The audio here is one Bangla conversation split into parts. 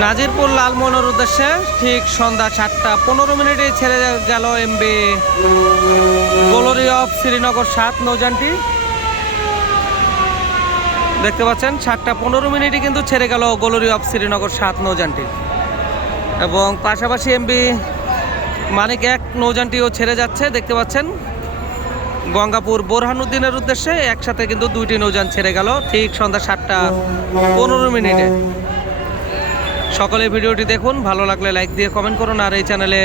নাজিরপুর লালমোহনের উদ্দেশ্যে ঠিক সন্ধ্যা সাতটা পনেরো মিনিটে ছেড়ে গেল এমবি। গোলরি অফ শ্রীনগর সাত নৌজানটি দেখতে পাচ্ছেন, সাতটা পনেরো মিনিটে কিন্তু ছেড়ে গেল গোলরি অফ শ্রীনগর সাত নৌজানটি এবং পাশাপাশি এমবি মানিক এক, নৌযানটিও ছেড়ে যাচ্ছে। দেখতে পাচ্ছেন, গঙ্গাপুর বোরহানুদ্দিনের উদ্দেশ্যে একসাথে কিন্তু দুইটি নৌজান ছেড়ে গেল ঠিক সন্ধ্যা সাতটা পনেরো মিনিটে। সকলে ভিডিওটি দেখুন। ভালো লাগলে লাইক দিয়ে কমেন্ট করুন আর এই চ্যানেলে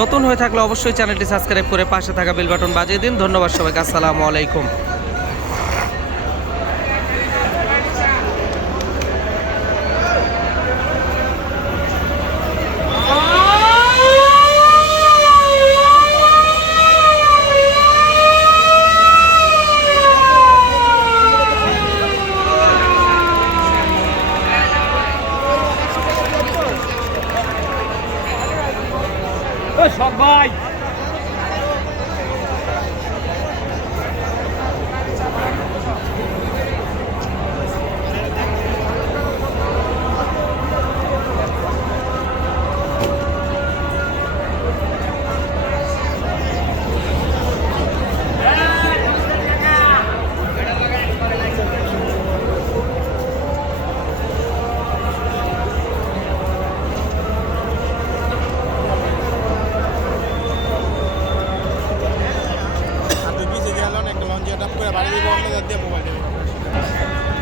নতুন হয়ে থাকলে অবশ্যই চ্যানেলটি সাবস্ক্রাইব করে পাশে থাকা বেল বাটন বাজিয়ে দিন। ধন্যবাদ সবাইকে। আসসালামু আলাইকুম। সবাই। でもまで。